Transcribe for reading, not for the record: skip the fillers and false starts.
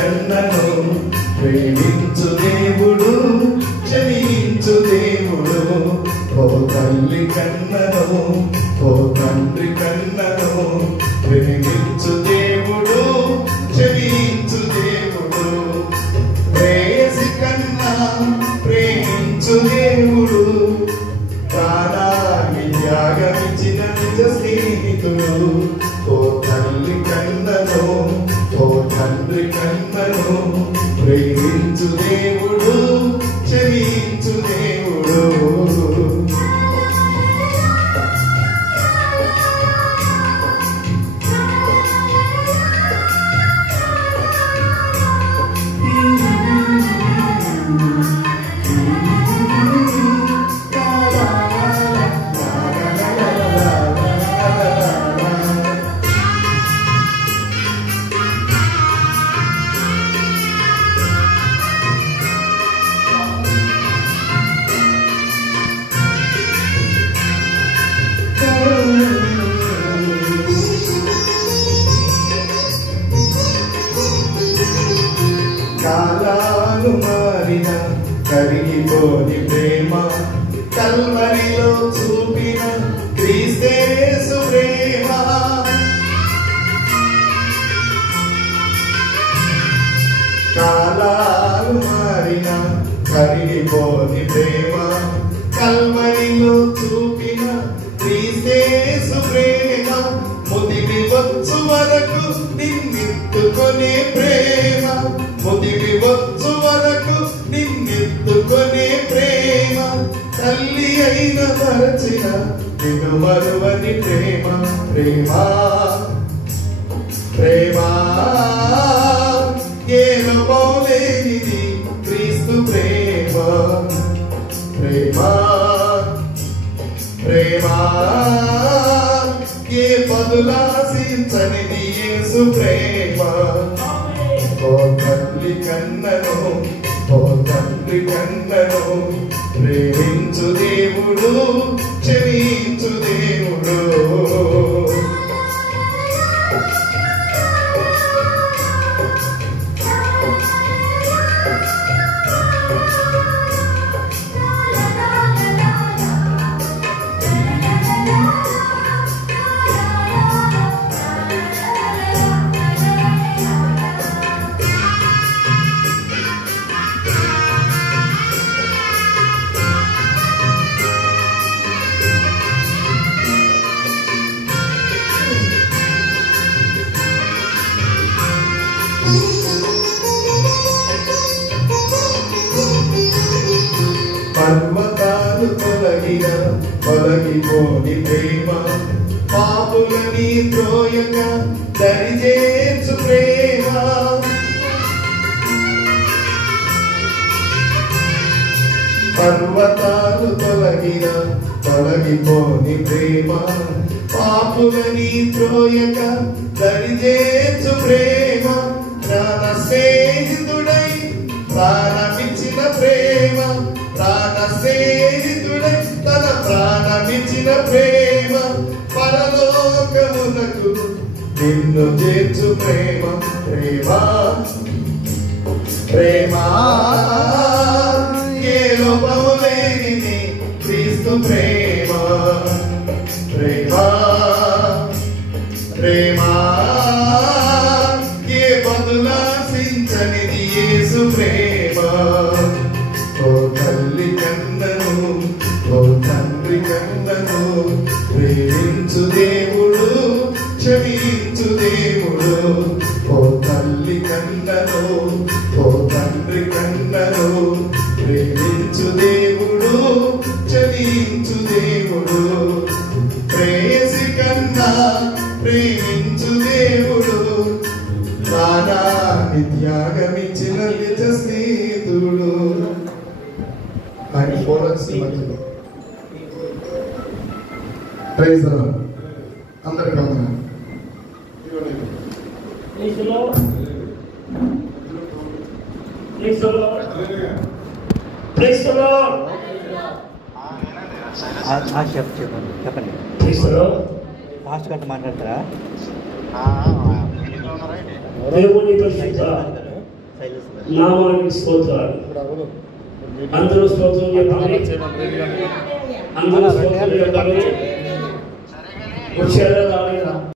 కన్నను ప్రేమించు దేవుడు క్షమించు దేవుడు ఓ తల్లి కన్నను ఓ తండ్రి కన్నను ప్రేమించు దేవుడు క్షమించు దేవుడు ప్రేయసి కన్నా ప్రేమించు దేవుడు ప్రాణాన్ని త్యాగమిచ్చిన నిజ స్నేహితుడు ఓ తల్లి కన్నను ఓ తండ్రి కన్నను ప్రేమించు దేవుడు క్షమించు దేవుడు కాలాలు మారిన కరిగిపోని ప్రేమ కల్వరిలో చూపిన క్రీస్తు ప్రేమ కాలాలు మారిన కరిగిపోని ప్రేమ కల్వరిలో చూపిన క్రీస్తు ప్రేమ ముదిమి వచ్చు వరకు నిన్నెత్తుకొనే ప్రేమ ముదిమి వచ్చు వరకు నిన్నెత్తుకొనే ప్రేమ తల్లి అయిన మరచిన నిన్ను మరువని ప్రేమ ప్రేమ ప్రేమ ఏలో పోలేనిది క్రీస్తు ప్రేమ ప్రేమ ప్రేమ ఏ బదులాశించనిది యేసు ప్రేమ ఓ తల్లి కన్నను ఓ తండ్రి కన్నను ప్రేమించు దేవుడు క్షమించు దేవుడు పర్వతాలు తొలగిన తొలగిపోని ప్రేమ పాపులని త్రోయగా దరిచేర్చు ప్రేమ పర్వతాలు తొలగిన తొలగిపోని ప్రేమ పాపులని త్రోయగా దరిచేర్చు ప్రేమ ప్రాణ స్నేహితుడై ప్రాణమిచ్చిన ప్రేమ ప్రాణ స్నేహితుడై తన ప్రాణమిచ్చిన ప్రేమ పరలోకమునకు నిన్ను చేర్చు ప్రేమ ప్రేమ ప్రేమ ఏ లోపము లేనిది క్రీస్తు ప్రేమ ప్రేమ ప్రేమ ఏ బదులాశించనిది యేసు ప్రేమ ఓ తల్లి కన్నను ఓ తండ్రి కన్నను ప్రేమించు దేవుడు క్షమించు దేవుడు ఓ తల్లి కన్నను ఓ తండ్రి కన్నను ప్రేమించు దేవుడు క్షమించు దేవుడు ప్రేయసి కన్నా ప్రేమించు దేవుడు ప్రాణాన్ని త్యాగమిచ్చిన నిజ స్నేహితుడు ఆయన ఫోరక్స్ మధ్యలో ప్రైజ్ ది లార్డ్ అందరికీ వందనాలు praise the lord praise the lord praise the lord చెప్పండి ప్రైజ్ ది లార్డ్ ఫాస్ట్ గా మాట్లాడతారా దేవుని పరిశుద్ధ నామానికి స్తోత్రాలు. అందరూ స్తోత్రం చెప్పండి. అందరూ స్తోత్రం చెప్పండి. వచ్చారా